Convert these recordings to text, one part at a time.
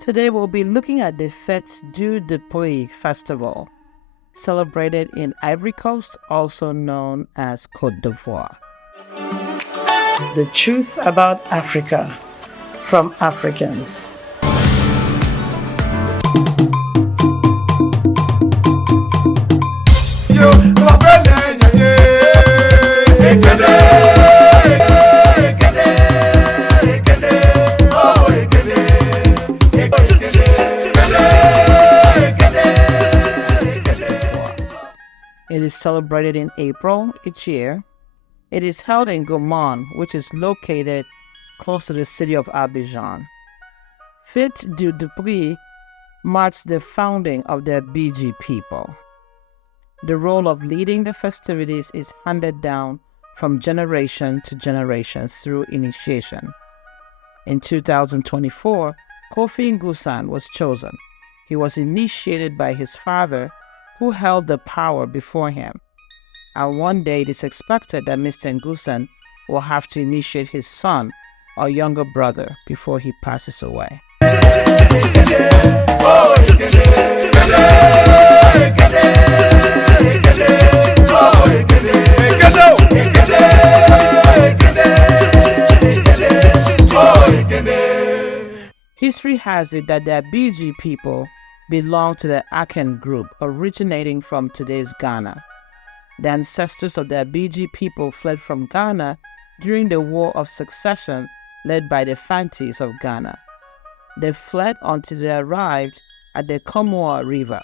Today we'll be looking at the Fête du Dipri Festival, celebrated in Ivory Coast, also known as Côte d'Ivoire. The truth about Africa from Africans. It is celebrated in April each year. It is held in Gaumont, which is located close to the city of Abidjan. Fête du Dipri marks the founding of the BG people. The role of leading the festivities is handed down from generation to generation through initiation. In 2024, Kofi Ngusan was chosen. He was initiated by his father, who held the power before him. And one day it is expected that Mr. Ngusan will have to initiate his son or younger brother before he passes away. History has it that the BG people belong to the Akan group originating from today's Ghana. The ancestors of the BG people fled from Ghana during the War of Succession led by the Fantis of Ghana. They fled until they arrived at the Comoa River.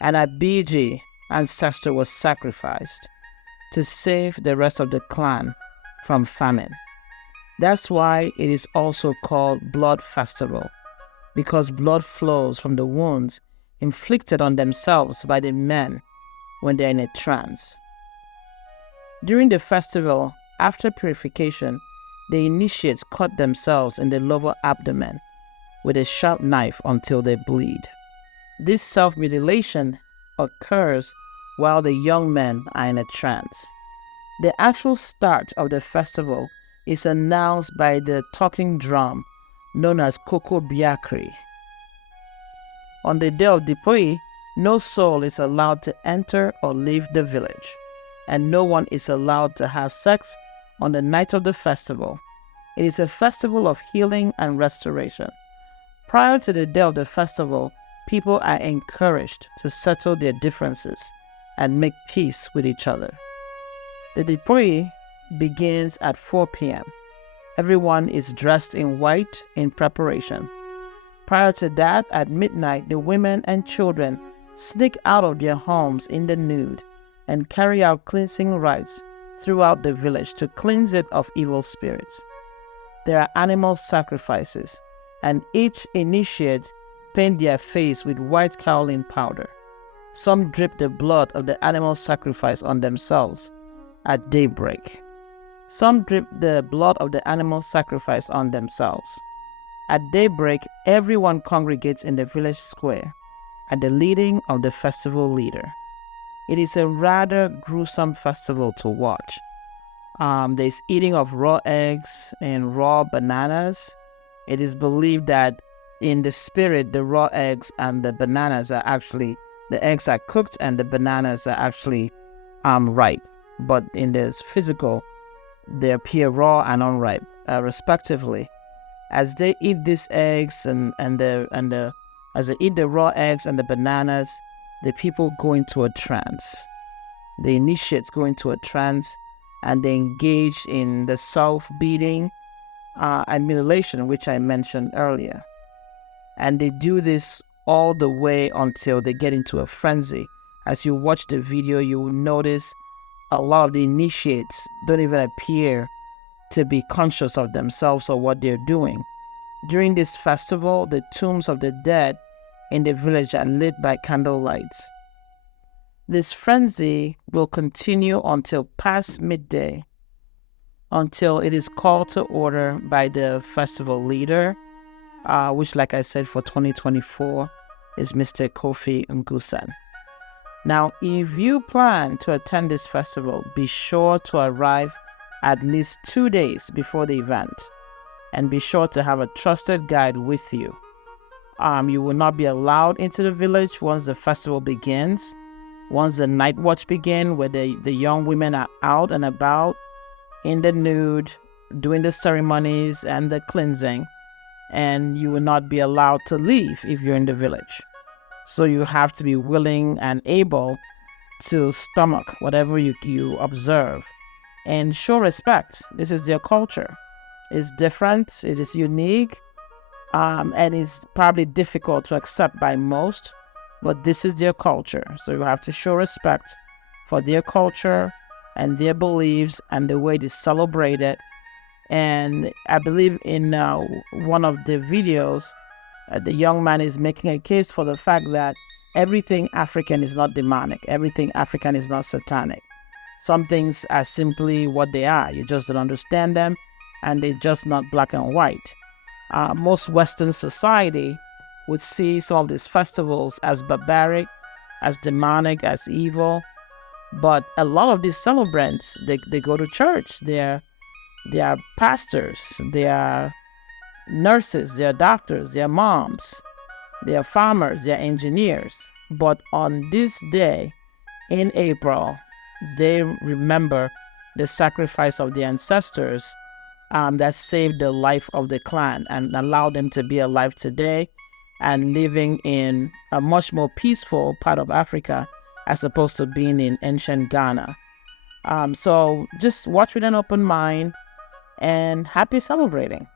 An BG ancestor was sacrificed to save the rest of the clan from famine. That's why it is also called Blood Festival, because blood flows from the wounds inflicted on themselves by the men when they're in a trance. During the festival, after purification, the initiates cut themselves in the lower abdomen with a sharp knife until they bleed. This self-mutilation occurs while the young men are in a trance. The actual start of the festival is announced by the talking drum known as Koko Biakri. On the day of Dipri, no soul is allowed to enter or leave the village, and no one is allowed to have sex on the night of the festival. It is a festival of healing and restoration. Prior to the day of the festival, people are encouraged to settle their differences and make peace with each other. The Dipri begins at 4 p.m. Everyone is dressed in white in preparation. Prior to that, at midnight, the women and children sneak out of their homes in the nude and carry out cleansing rites throughout the village to cleanse it of evil spirits. There are animal sacrifices, and each initiate paint their face with white kaolin powder. Some drip the blood of the animal sacrifice on themselves at daybreak. Some drip the blood of the animal sacrifice on themselves. At daybreak, everyone congregates in the village square at the leading of the festival leader. It is a rather gruesome festival to watch. There's eating of raw eggs and raw bananas. It is believed that in the spirit, the raw eggs and the bananas are actually, the eggs are cooked and the bananas are actually ripe. But in the physical, they appear raw and unripe, respectively. As they eat these eggs as they eat the raw eggs and the bananas, the people go into a trance. The initiates go into a trance and they engage in the self-beating and mutilation, which I mentioned earlier. And they do this all the way until they get into a frenzy. As you watch the video, you will notice a lot of the initiates don't even appear to be conscious of themselves or what they're doing. During this festival, the tombs of the dead in the village are lit by candlelights. This frenzy will continue until past midday, until it is called to order by the festival leader, which, like I said, for 2024 is Mr. Kofi Ngusan. Now, if you plan to attend this festival, be sure to arrive at least 2 days before the event, and be sure to have a trusted guide with you. You will not be allowed into the village once the festival begins. Once the night watch begins, where the young women are out and about in the nude, doing the ceremonies and the cleansing, and you will not be allowed to leave if you're in the village. So you have to be willing and able to stomach whatever you observe and show respect. This is their culture. It's different, it is unique, and it's probably difficult to accept by most, but this is their culture. So you have to show respect for their culture and their beliefs and the way they celebrate it. And I believe in one of the videos, the young man is making a case for the fact that everything African is not demonic. Everything African is not satanic. Some things are simply what they are. You just don't understand them, and they're just not black and white. Most Western society would see some of these festivals as barbaric, as demonic, as evil. But a lot of these celebrants, they go to church. They are pastors. They are nurses. They are doctors. They are moms. They are farmers. They are engineers. But on this day in April, they remember the sacrifice of the ancestors that saved the life of the clan and allowed them to be alive today and living in a much more peaceful part of Africa as opposed to being in ancient Ghana. So just watch with an open mind and happy celebrating.